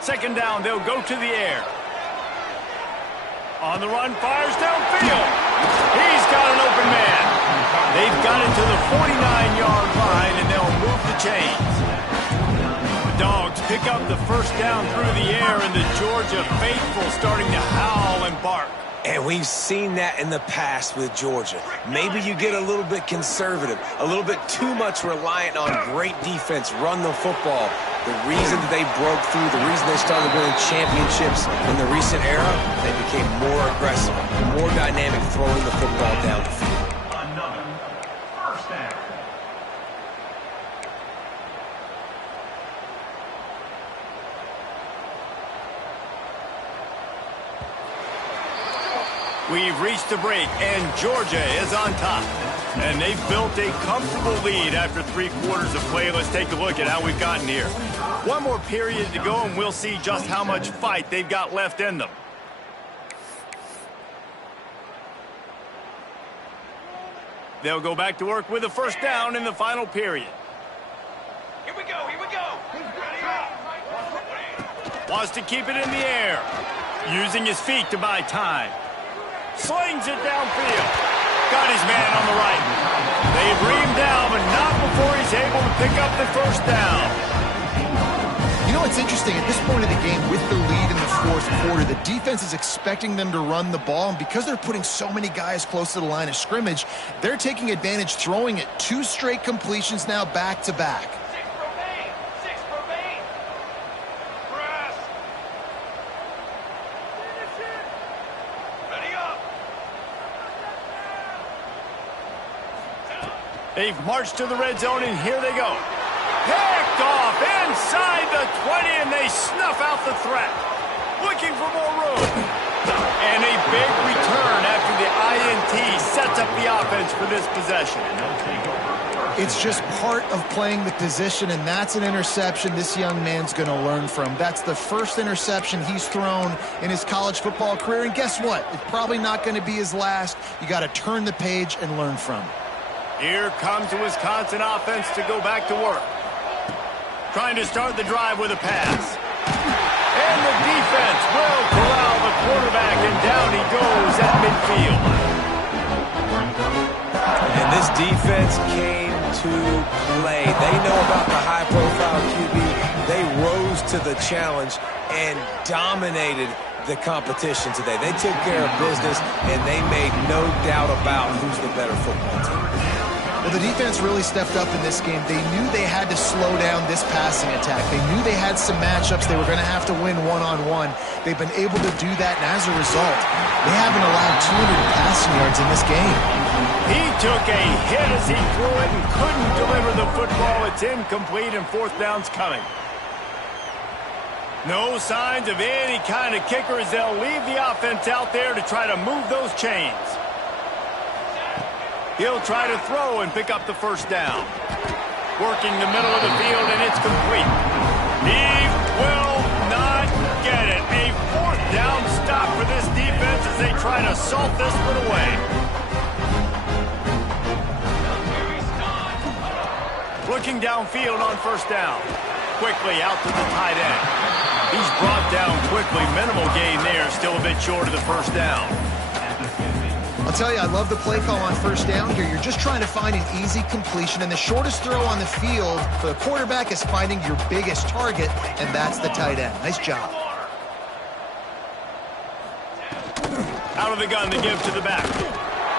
Second down, they'll go to the air. On the run, fires downfield. He's got an open man. They've got it to the 49-yard line, and they'll move the chains. The Dogs pick up the first down through the air, and the Georgia faithful starting to howl and bark. And we've seen that in the past with Georgia. Maybe you get a little bit conservative, a little bit too much reliant on great defense, run the football. The reason that they broke through, the reason they started winning championships in the recent era, they became more aggressive, more dynamic, throwing the football down the field. Another first down. We've reached the break, and Georgia is on top. And they've built a comfortable lead after 3 quarters of play. Let's take a look at how we've gotten here. One more period to go, and we'll see just how much fight they've got left in them. They'll go back to work with a first down in the final period. Here we go, here we go. Ready up. Wants to keep it in the air. Using his feet to buy time. Slings it downfield. Got his man on the right. They bring him down, but not before he's able to pick up the first down. You know what's interesting? At this point of the game, with the lead in the fourth quarter, the defense is expecting them to run the ball, and because they're putting so many guys close to the line of scrimmage, they're taking advantage, throwing it 2 straight completions now back-to-back. 6 remain. Press. Ready up. They've marched to the red zone, and here they go. Picked off inside the 20, and they snuff out the threat. Looking for more room. And a big return after the INT sets up the offense for this possession. It's just part of playing the position, and that's an interception this young man's going to learn from. That's the first interception he's thrown in his college football career, and guess what? It's probably not going to be his last. You got to turn the page and learn from. Here comes the Wisconsin offense to go back to work. Trying to start the drive with a pass. And the defense will corral the quarterback, and down he goes at midfield. And this defense came to play. They know about the high-profile QB. They rose to to the challenge and dominated the competition today. They took care of business, and they made no doubt about who's the better football team. Well, the defense really stepped up in this game. They knew they had to slow down this passing attack. They knew they had some matchups they were going to have to win one-on-one. They've been able to do that, and as a result, they haven't allowed 200 passing yards in this game. He took a hit as he threw it and couldn't deliver the football. It's incomplete, and fourth down's coming. No signs of any kind of kicker as they'll leave the offense out there to try to move those chains. He'll try to throw and pick up the first down. Working the middle of the field, and it's complete. He will not get it. A fourth down stop for this defense as they try to salt this one away. Looking downfield on first down. Quickly out to the tight end. He's brought down quickly. Minimal gain there. Still a bit short of the first down. I'll tell you, I love the play call on first down here. You're just trying to find an easy completion, and the shortest throw on the field for the quarterback is finding your biggest target, and that's the tight end. Nice job. Out of the gun to give to the back.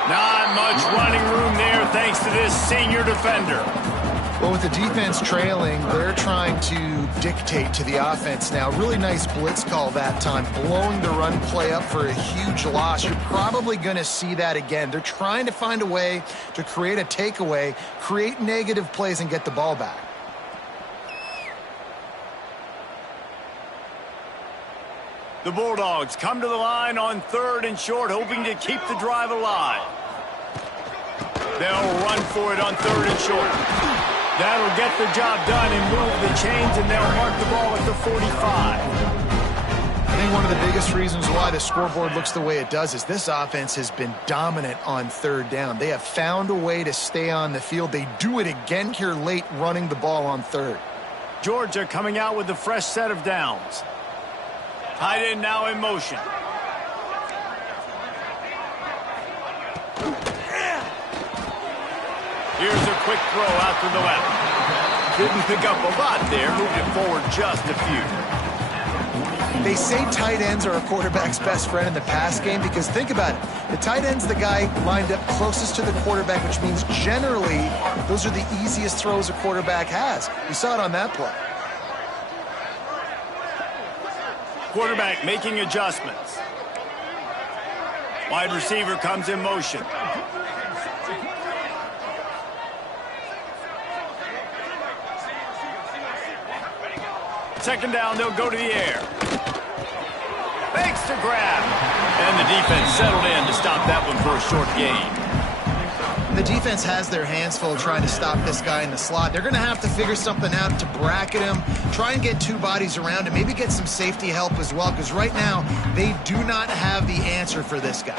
Not much running room there thanks to this senior defender. Well, with the defense trailing, they're trying to dictate to the offense now. Really nice blitz call that time, blowing the run play up for a huge loss. You're probably going to see that again. They're trying to find a way to create a takeaway, create negative plays, and get the ball back. The Bulldogs come to the line on third and short, hoping to keep the drive alive. They'll run for it on third and short. That'll get the job done and move the chains, and they'll mark the ball at the 45. I think one of the biggest reasons why the scoreboard looks the way it does is this offense has been dominant on third down. They have found a way to stay on the field. They do it again here late, running the ball on third. Georgia coming out with a fresh set of downs. Tight end now in motion. Here's a quick throw out to the left. Didn't pick up a lot there. Moved it forward just a few. They say tight ends are a quarterback's best friend in the pass game because think about it. The tight end's the guy lined up closest to the quarterback, which means generally those are the easiest throws a quarterback has. You saw it on that play. Quarterback making adjustments. Wide receiver comes in motion. Second down, they'll go to the air. Makes the grab. And the defense settled in to stop that one for a short gain. The defense has their hands full trying to stop this guy in the slot. They're going to have to figure something out to bracket him, try and get two bodies around him, maybe get some safety help as well, because right now they do not have the answer for this guy.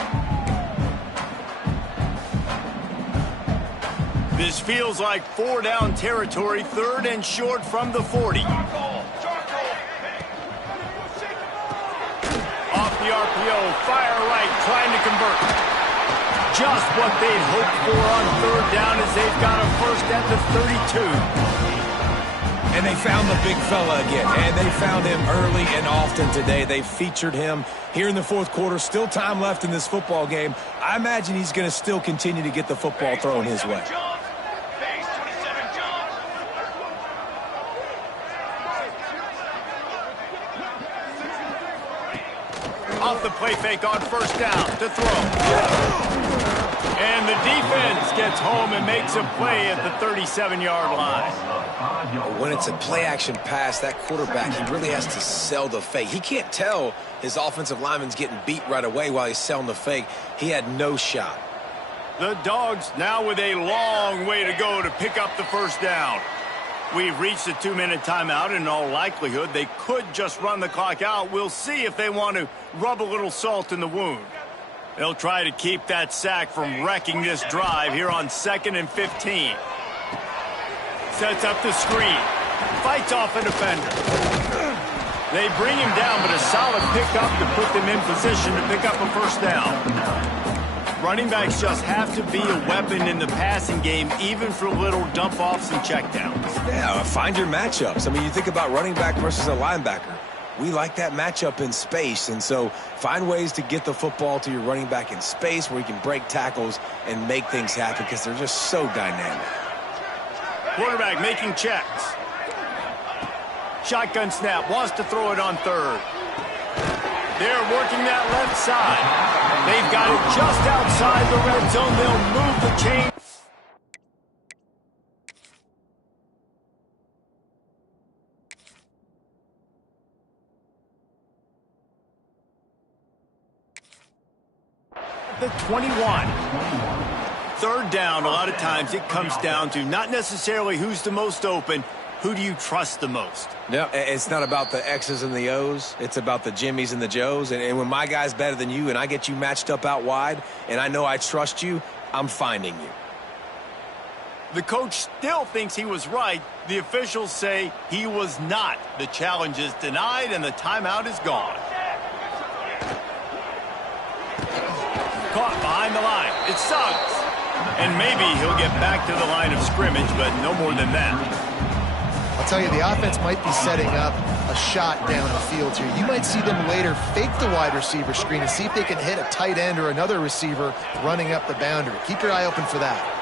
This feels like four down territory, third and short from the 40. Off the RPO, fire right, trying to convert. Just what they'd hoped for on third down as they've got a first at the 32. And they found the big fella again, and they found him early and often today. They featured him here in the fourth quarter. Still time left in this football game. I imagine he's going to still continue to get the football thrown his way. Off the play fake on first down to throw. And the defense gets home and makes a play at the 37-yard line. When it's a play-action pass, that quarterback, he really has to sell the fake. He can't tell his offensive lineman's getting beat right away while he's selling the fake. He had no shot. The Dogs now with a long way to go to pick up the first down. We've reached a 2-minute timeout, and in all likelihood, they could just run the clock out. We'll see if they want to rub a little salt in the wound. They'll try to keep that sack from wrecking this drive here on 2nd and 15. Sets up the screen. Fights off a defender. They bring him down, but a solid pickup to put them in position to pick up a first down. Running backs just have to be a weapon in the passing game, even for little dump-offs and checkdowns. Yeah, find your matchups. I mean, you think about running back versus a linebacker. We like that matchup in space, and so find ways to get the football to your running back in space where you can break tackles and make things happen because they're just so dynamic. Quarterback making checks. Shotgun snap, wants to throw it on third. They're working that left side. They've got it just outside the red zone. They'll move the chain. The 21. Third down, a lot of times it comes down to not necessarily who's the most open, who do you trust the most? No, it's not about the X's and the O's. It's about the Jimmies and the Joes. And when my guy's better than you and I get you matched up out wide and I know I trust you, I'm finding you. The coach still thinks he was right. The officials say he was not. The challenge is denied and the timeout is gone. Caught behind the line. It's Suggs. And maybe he'll get back to the line of scrimmage, but no more than that. I'll tell you, the offense might be setting up a shot down the field here. You might see them later fake the wide receiver screen and see if they can hit a tight end or another receiver running up the boundary. Keep your eye open for that.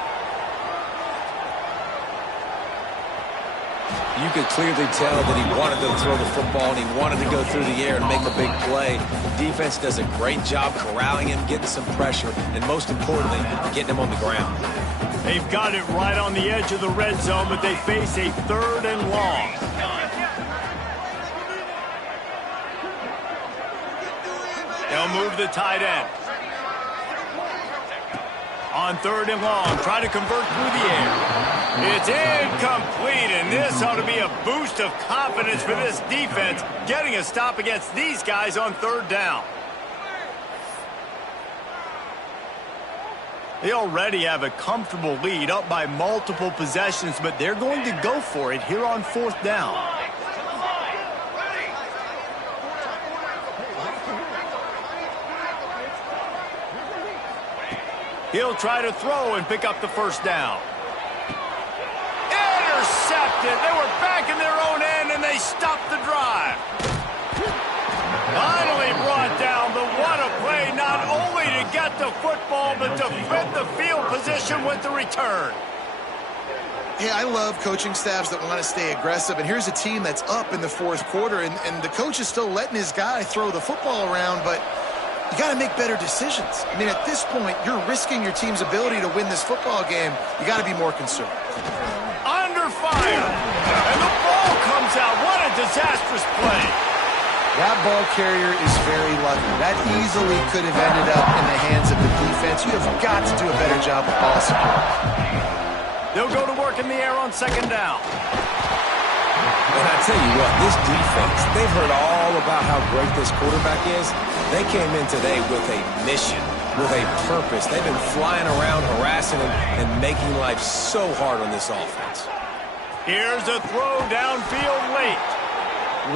You could clearly tell that he wanted to throw the football and he wanted to go through the air and make a big play. The defense does a great job corralling him, getting some pressure, and most importantly, getting him on the ground. They've got it right on the edge of the red zone, but they face a 3rd and long. They'll move the tight end. On 3rd and long, try to convert through the air. It's incomplete, and this ought to be a boost of confidence for this defense, getting a stop against these guys on 3rd down. They already have a comfortable lead, up by multiple possessions, but they're going to go for it here on 4th down. He'll try to throw and pick up the 1st down. Intercepted. They were back in their own end, and they stopped the drive. Finally brought down, but what a play, not only to get the football, but to flip the field position with the return. Yeah, I love coaching staffs that want to stay aggressive, and here's a team that's up in the 4th quarter, and the coach is still letting his guy throw the football around, but you got to make better decisions. I mean, at this point, you're risking your team's ability to win this football game. You got to be more conservative. Under fire, and the ball comes out. What a disastrous play. That ball carrier is very lucky. That easily could have ended up in the hands of the defense. You have got to do a better job with ball support. They'll go to work in the air on 2nd down. And I tell you what, this defense, they've heard all about how great this quarterback is. They came in today with a mission, with a purpose. They've been flying around, harassing him, and making life so hard on this offense. Here's a throw downfield late.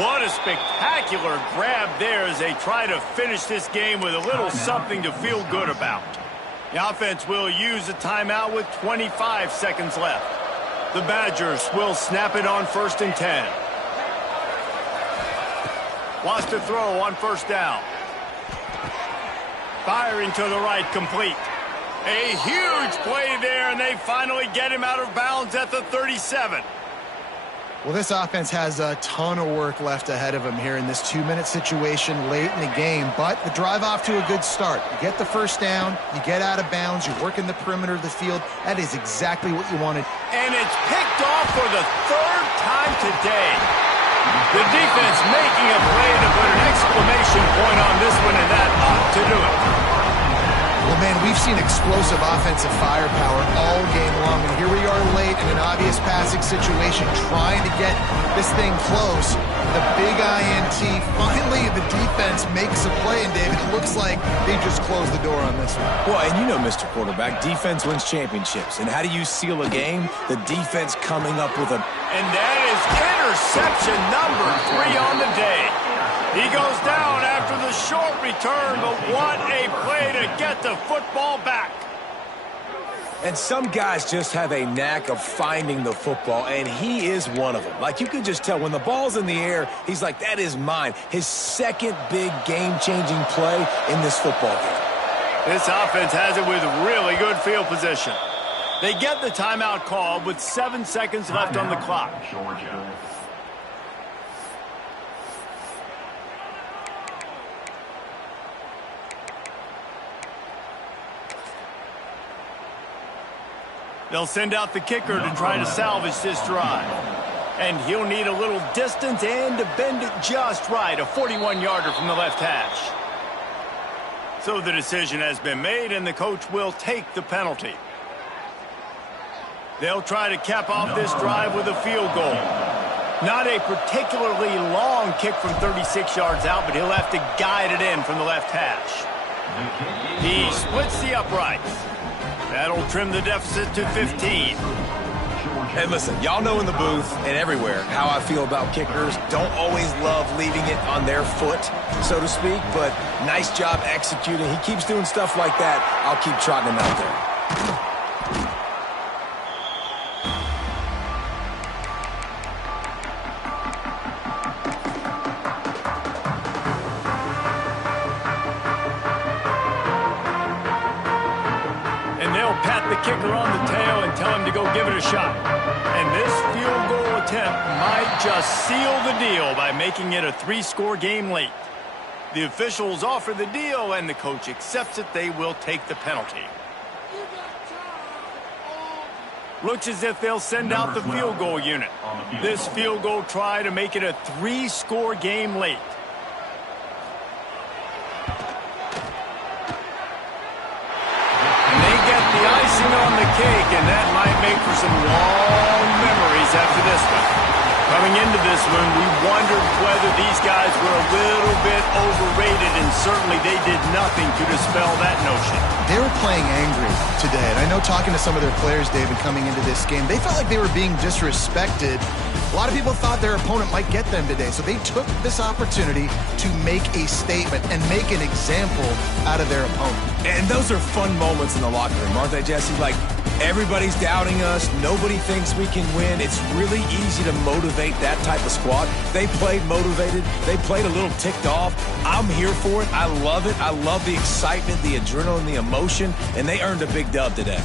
What a spectacular grab there as they try to finish this game with a little something to feel good about. The offense will use a timeout with 25 seconds left. The Badgers will snap it on 1st and 10. Wants to throw on 1st down. Firing to the right, complete. A huge play there, and they finally get him out of bounds at the 37. Well, this offense has a ton of work left ahead of them here in this 2-minute situation late in the game, but the drive off to a good start. You get the 1st down, you get out of bounds, you're working the perimeter of the field. That is exactly what you wanted. And it's picked off for the 3rd time today. The defense making a play to put an exclamation point on this one, and that ought to do it. Well, man, we've seen explosive offensive firepower all game long, and here we are late in an obvious passing situation trying to get this thing close. The big INT, finally the defense makes a play, and David, it looks like they just closed the door on this one. Well, and you know, Mr. Quarterback, defense wins championships. And how do you seal a game? The defense coming up with a... And that is interception number 3 on the day. He goes down after the short return, but what a play to get the football back. And some guys just have a knack of finding the football, and he is one of them. Like, you can just tell when the ball's in the air, he's like, that is mine. His second big game-changing play in this football game. This offense has it with really good field position. They get the timeout called with 7 seconds left on the clock. They'll send out the kicker to try to salvage this drive. And he'll need a little distance and to bend it just right, a 41-yarder from the left hash. So the decision has been made, and the coach will take the penalty. They'll try to cap off this drive with a field goal. Not a particularly long kick from 36 yards out, but he'll have to guide it in from the left hash. He splits the uprights. That'll trim the deficit to 15. And listen, y'all know in the booth and everywhere how I feel about kickers. Don't always love leaving it on their foot, so to speak, but nice job executing. He keeps doing stuff like that. I'll keep trotting him out there. Kicker on the tail and tell him to go give it a shot. And this field goal attempt might just seal the deal by making it a 3-score game late. The officials offer the deal and the coach accepts it. They will take the penalty. Looks as if they'll send out the field goal unit. This field goal try to make it a 3-score game late. On the cake, and that might make for some long memories after this one. Coming into this one, we wondered whether these guys were a little bit overrated, and certainly they did nothing to dispel that notion. They were playing angry today, and I know talking to some of their players, David, coming into this game, they felt like they were being disrespected. A lot of people thought their opponent might get them today, so they took this opportunity to make a statement and make an example out of their opponent. And those are fun moments in the locker room, aren't they, Jesse? Like, everybody's doubting us. Nobody thinks we can win. It's really easy to motivate that type of squad. They played motivated. They played a little ticked off. I'm here for it. I love it. I love the excitement, the adrenaline, the emotion, and they earned a big dub today.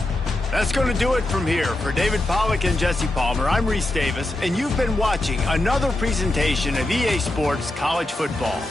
That's going to do it from here. For David Pollack and Jesse Palmer, I'm Reese Davis, and you've been watching another presentation of EA Sports College Football.